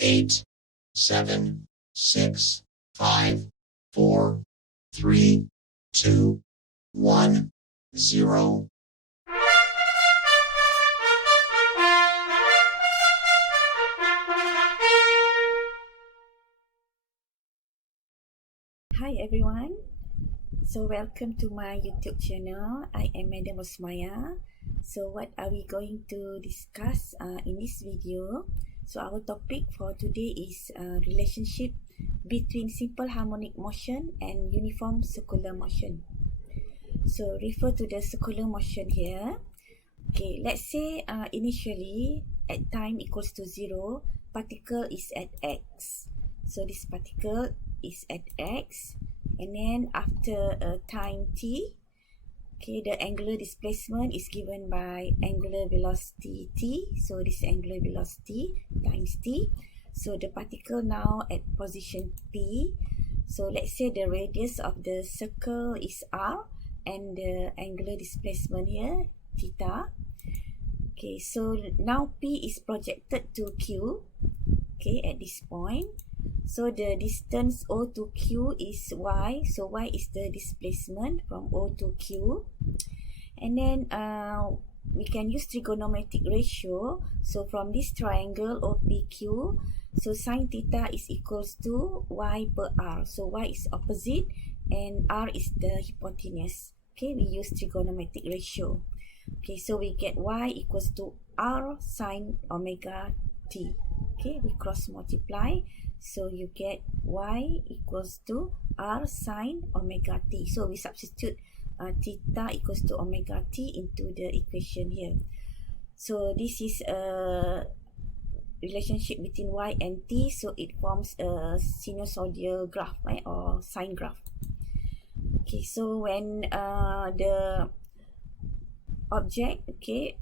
8, 7, 6, 5, 4, 3, 2, 1, 0. Hi everyone, so welcome to my YouTube channel. I am Madam Rosmaya. So what are we going to discuss in this video? So our topic for today is relationship between simple harmonic motion and uniform circular motion. So refer to the circular motion here. Okay, let's say initially at time equals to 0, particle is at x. So this particle is at x, and then after a time t, okay, the angular displacement is given by angular velocity t. So this angular velocity times t. So the particle now at position P. So let's say the radius of the circle is r, and the angular displacement here theta. Okay, so now P is projected to Q, okay, at this point. So the distance O to Q is Y. So Y is the displacement from O to Q. And then we can use trigonometric ratio. So from this triangle OPQ, so sine theta is equals to Y per R. So Y is opposite and R is the hypotenuse. Okay, we use trigonometric ratio. Okay, so we get Y equals to R sine omega t. Okay, we cross multiply. So you get Y equals to R sine omega t. So we substitute theta equals to omega t into the equation here. So this is a relationship between Y and t. So it forms a sinusoidal graph, right, or sine graph. Okay, so when the object, okay,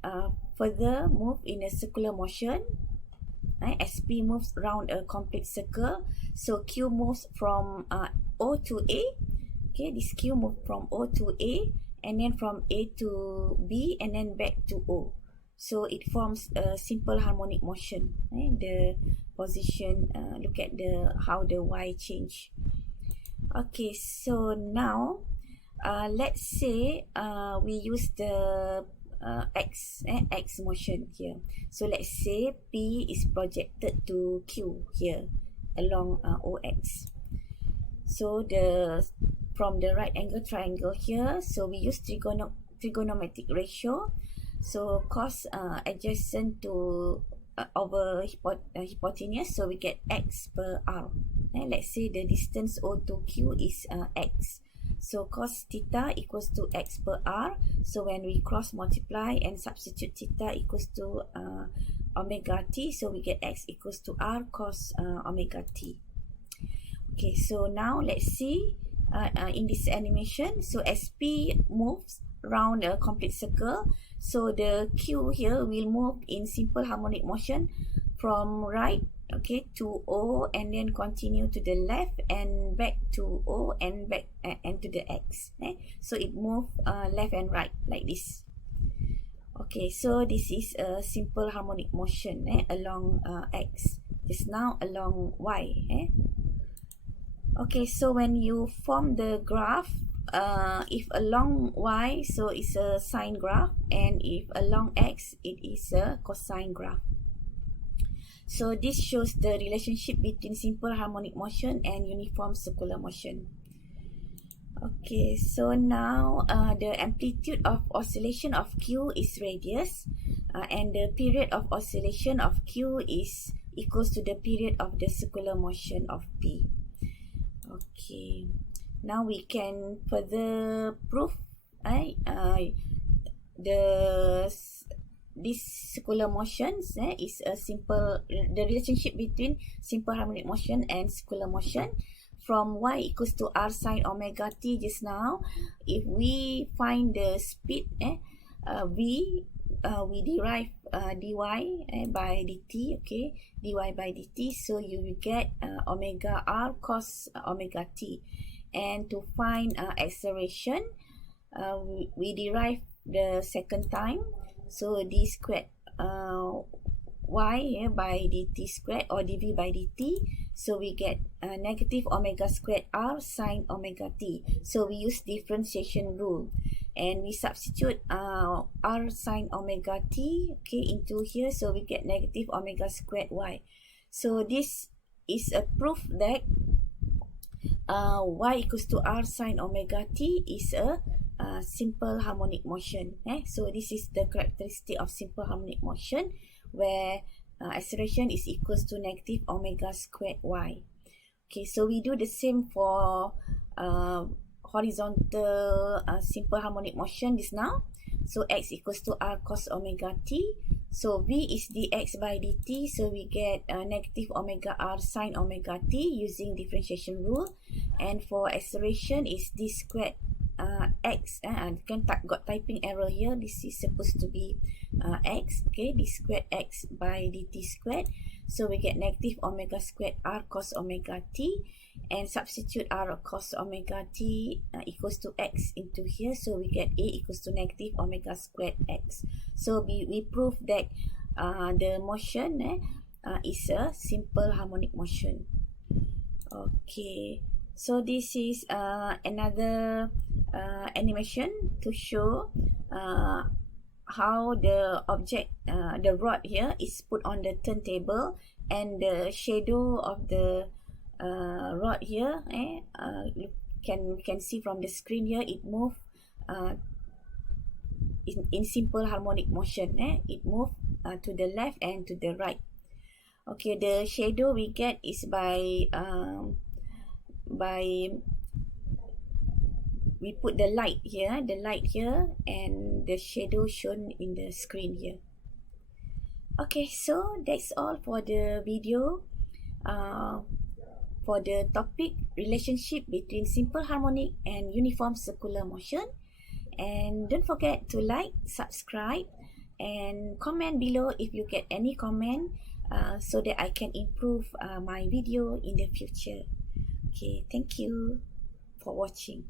further move in a circular motion, as P moves around a complete circle, so Q moves from O to A. Okay, this Q moves from O to A, and then from A to B, and then back to O. So it forms a simple harmonic motion. The position, look at how the Y change. Okay, so now let's say we use the x motion here. So let's say P is projected to Q here along OX. So from the right angle triangle here, so we use trigonometric ratio. So cos adjacent to over hypotenuse, so we get x per r. Let's say the distance O to Q is x. So cos theta equals to x per r. So when we cross multiply and substitute theta equals to omega t, so we get x equals to r cos omega t. Okay, so now let's see in this animation. So as P moves around a complete circle, so the Q here will move in simple harmonic motion from right, okay, to O, and then continue to the left and back to O and back and to the X. So it moves left and right like this. Okay, so this is a simple harmonic motion along X. It's now along Y. Okay, so when you form the graph, if along Y, so it's a sine graph, and if along X, it is a cosine graph. So this shows the relationship between simple harmonic motion and uniform circular motion. Okay, so now the amplitude of oscillation of Q is radius, and the period of oscillation of Q is equals to the period of the circular motion of P. Okay, now we can further prove this circular motions is a simple, the relationship between simple harmonic motion and circular motion from Y equals to R sine omega t just now. If we find the speed V, we derive dy by dt, okay, dy by dt, so you will get omega r cos omega t. And to find acceleration, we derive the second time, so d squared y here by dt squared or dv by dt. So we get negative omega squared r sine omega t. So we use differentiation rule and we substitute r sine omega t, okay, into here. So we get negative omega squared y. So this is a proof that y equals to r sine omega t is a simple harmonic motion. So this is the characteristic of simple harmonic motion where acceleration is equals to negative omega squared y. Okay, so we do the same for horizontal simple harmonic motion just now. So x equals to r cos omega t. So v is dx by dt. So we get negative omega r sine omega t using differentiation rule. And for acceleration is d squared x. Can got typing error here. This is supposed to be x. Okay, d squared x by dt squared. So we get negative omega squared r cos omega t, and substitute r cos omega t equals to x into here. So we get a equals to negative omega squared x. So we prove that the motion is a simple harmonic motion. Okay, so this is another animation to show how the object, the rod here is put on the turntable, and the shadow of the rod here, can see from the screen here, it move in simple harmonic motion. It move to the left and to the right. Okay, the shadow we get is by we put the light here, and the shadow shown in the screen here. Okay, so that's all for the video. For the topic relationship between simple harmonic and uniform circular motion. And don't forget to like, subscribe, and comment below if you get any comment, so that I can improve my video in the future. Okay, thank you for watching.